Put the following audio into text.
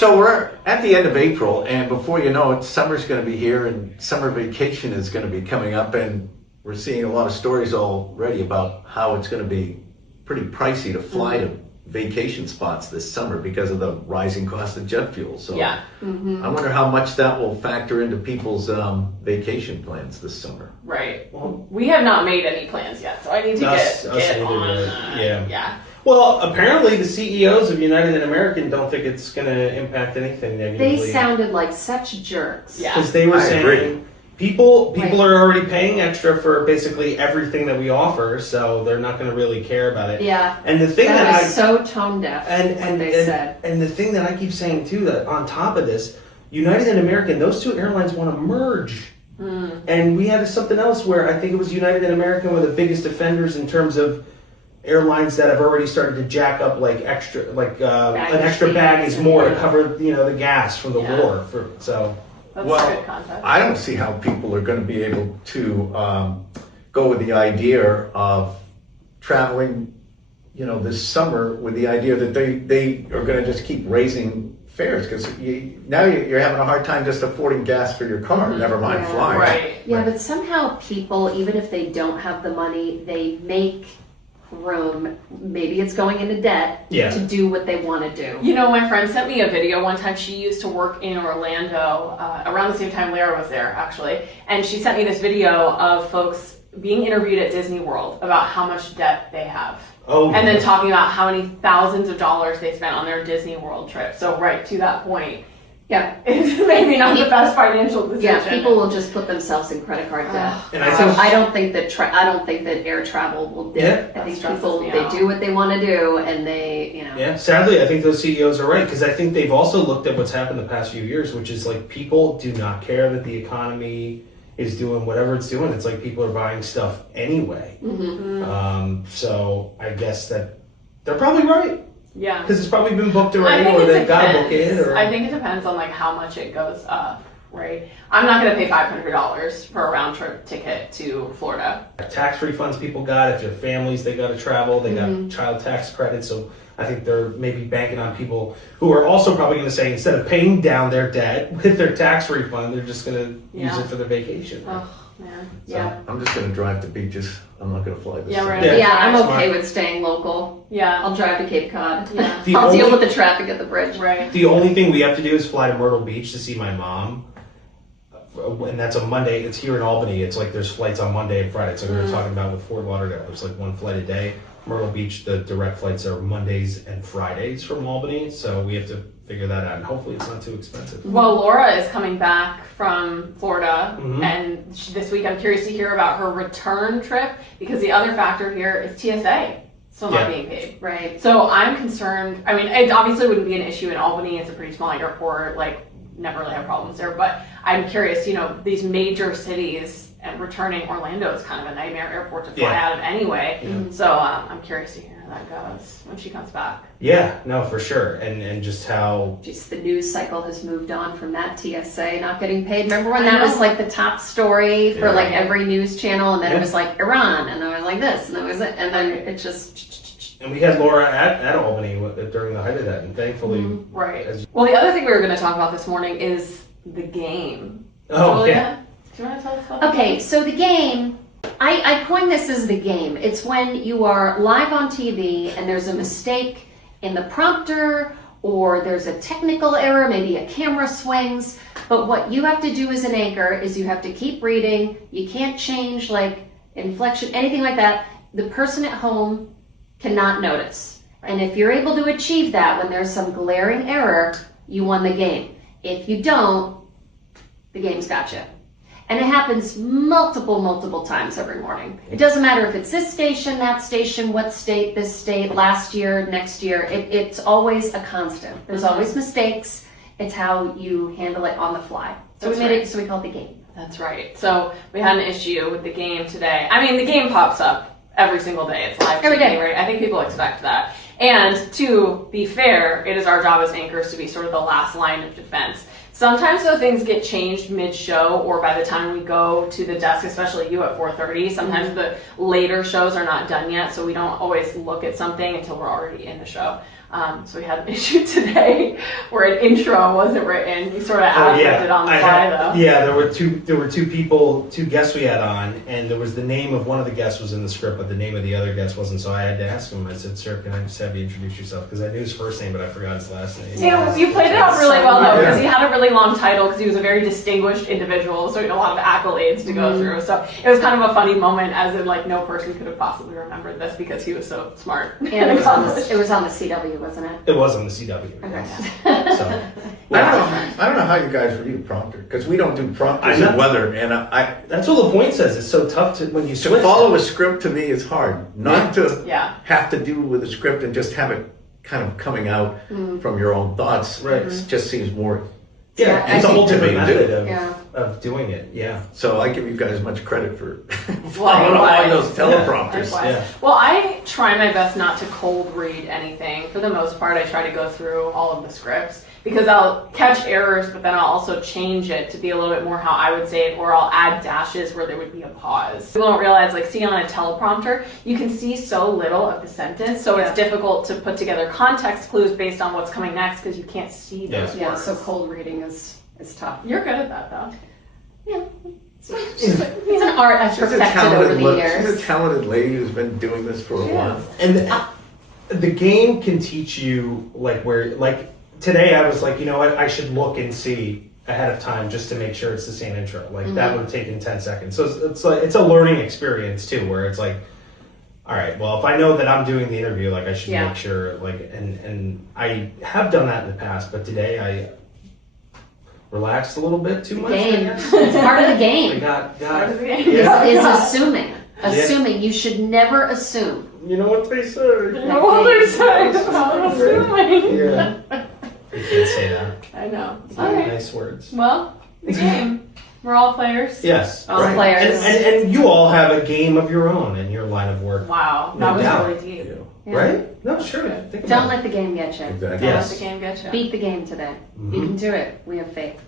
So we're at the end of April, and before you know it, summer's going to be here, and summer vacation is going to be coming up, and we're seeing a lot of stories already about how it's going to be pretty pricey to fly to vacation spots this summer because of the rising cost of jet fuel. So yeah. I wonder how much that will factor into people's vacation plans this summer. Right. Well, we have not made any plans yet, so I need to get on. Yeah. Well, apparently the CEOs of United and American don't think it's going to impact anything negatively. They sounded like such jerks. Yeah. Because they were saying people Right. are already paying extra for basically everything that we offer, so they're not going to really care about it. Yeah. And the thing that was so tone deaf. They said. And the thing that I keep saying too, that on top of this, United and American, those two airlines want to merge. And we had something else where I think it was United and American were the biggest offenders in terms of airlines that have already started to jack up like extra, an extra bag is more to cover the gas from the war. That's good context. I don't see how people are going to be able to go with the idea of traveling, this summer with the idea that they are going to just keep raising fares because now you're having a hard time just affording gas for your car, never mind flying. Right. Yeah, but somehow people, even if they don't have the money, they make room, maybe it's going into debt, to do what they want to do. My friend sent me a video one time. She used to work in Orlando around the same time Lara was there, actually. And she sent me this video of folks being interviewed at Disney World about how much debt they have. And then talking about how many thousands of dollars they spent on their Disney World trip. So right to that point, it's maybe not the best financial decision. Yeah, people will just put themselves in credit card debt. And I don't think that air travel will dip. I think people they do what they want to do, and they Yeah, sadly, I think those CEOs are right because I think they've also looked at what's happened the past few years, which is like people do not care that the economy is doing whatever it's doing. It's like people are buying stuff anyway. So I guess that they're probably right. Yeah. Because it's probably been booked already, or they've got to book it. I think it depends on how much it goes up, right? I'm not going to pay $500 for a round trip ticket to Florida. Tax refunds people got, if their families, they got to travel, they got child tax credits. So I think they're maybe banking on people who are also probably going to say, instead of paying down their debt with their tax refund, they're just going to use it for their vacation. Oh, man. So I'm just going to drive to beaches. I'm not going to fly this summer. Right. Yeah, I'm okay with staying local. Yeah. I'll drive to Cape Cod. Yeah. I'll deal with the traffic at the bridge. Right. The only thing we have to do is fly to Myrtle Beach to see my mom. And that's a Monday. It's here in Albany. It's like there's flights on Monday and Friday. It's like we were talking about with Fort Lauderdale. There's like one flight a day. Myrtle Beach, the direct flights are Mondays and Fridays from Albany. So we have to figure that out. And hopefully it's not too expensive. Well, Laura is coming back from Florida. And this week I'm curious to hear about her return trip because the other factor here is TSA still not being paid. Right. So I'm concerned. I mean, it obviously wouldn't be an issue in Albany. It's a pretty small airport. Never really have problems there. But I'm curious, these major cities and returning Orlando is kind of a nightmare airport to fly out of anyway. So I'm curious to hear how that goes when she comes back. Yeah, no, for sure. And just how... Just the news cycle has moved on from that TSA not getting paid. Remember when that was like the top story for every news channel, and then it was like Iran, and then it was like this, and then it was it, and then it just... And we had Laura at Albany during the height of that, and thankfully... Right. Well, the other thing we were going to talk about this morning is the game. Oh, Julia, do you want to tell us about Okay, so the game, I coined this as the game. It's when you are live on TV and there's a mistake in the prompter or there's a technical error, maybe a camera swings, but what you have to do as an anchor is you have to keep reading. You can't change inflection, anything like that. The person at home cannot notice. And if you're able to achieve that when there's some glaring error, you won the game. If you don't, the game's got you. And it happens multiple times every morning. It doesn't matter if it's this station, that station, what state, this state, last year, next year. It's always a constant. There's always mistakes. It's how you handle it on the fly. So we call it the game. That's right. So we had an issue with the game today. I mean, the game pops up every single day. It's live every TV, day, right? I think people expect that. And to be fair, it is our job as anchors to be sort of the last line of defense. Sometimes though things get changed mid-show or by the time we go to the desk, especially you at 4:30. Sometimes the later shows are not done yet, so we don't always look at something until we're already in the show. So we had an issue today where an intro wasn't written. You sort of ad-libbed it on the fly, though. Yeah, there were two guests we had on, and there was the name of one of the guests was in the script, but the name of the other guest wasn't. So I had to ask him. I said, "Sir, can I just have you introduce yourself?" Because I knew his first name, but I forgot his last name. You played it out really well, though, because Yeah. he had a really long title because he was a very distinguished individual, so he had a lot of accolades to go through. So it was kind of a funny moment, as in, like, no person could have possibly remembered this because he was so smart. And it was on the CW, wasn't it? It was on the CW. Okay. So, I don't know how you guys read prompter, because we don't do I prompters know. in weather, and I that's what LaPointe says. It's so tough to when you to switch. follow a script to me is hard. Not to Yeah. have to do with a script and just have it kind of coming out from your own thoughts. Right. It just seems more. Yeah, I it's a whole think- different to me, method Yeah. of doing it. Yeah. So I give you guys much credit for following all those teleprompters. Likewise. Yeah. Well, I try my best not to cold read anything. For the most part, I try to go through all of the scripts because I'll catch errors, but then I'll also change it to be a little bit more how I would say it, or I'll add dashes where there would be a pause. People don't realize, like, see on a teleprompter, you can see so little of the sentence, so it's difficult to put together context clues based on what's coming next because you can't see those Yeah, words. so cold reading is tough. You're good at that, though. Yeah. It's an art I've She's a perfected over the she's a years. talented lady who's been doing this for a while. And the game can teach you like today I was like, you know what, I should look and see ahead of time just to make sure it's the same intro. Like that would have taken 10 seconds. So it's like it's a learning experience too, where it's like, all right, well, if I know that I'm doing the interview, like I should make sure, like, and I have done that in the past, but today I relaxed a little bit too much. I Game. guess. It's part of the I game. got Part of the game. yeah. Is assuming. Assuming. You should never assume. You know what they say. What they're saying about assuming. Yeah. You can't say that. I know. Very All right. nice words. Well, the game. We're all players. Yes. All Right. players. And you all have a game of your own in your line of work. Wow, No that was doubt. really deep. Yeah. Right? No, sure. Good. Think Don't about let the game get you. Exactly. Don't Yes. let the game get you. Beat the game today. You can do it. We have faith.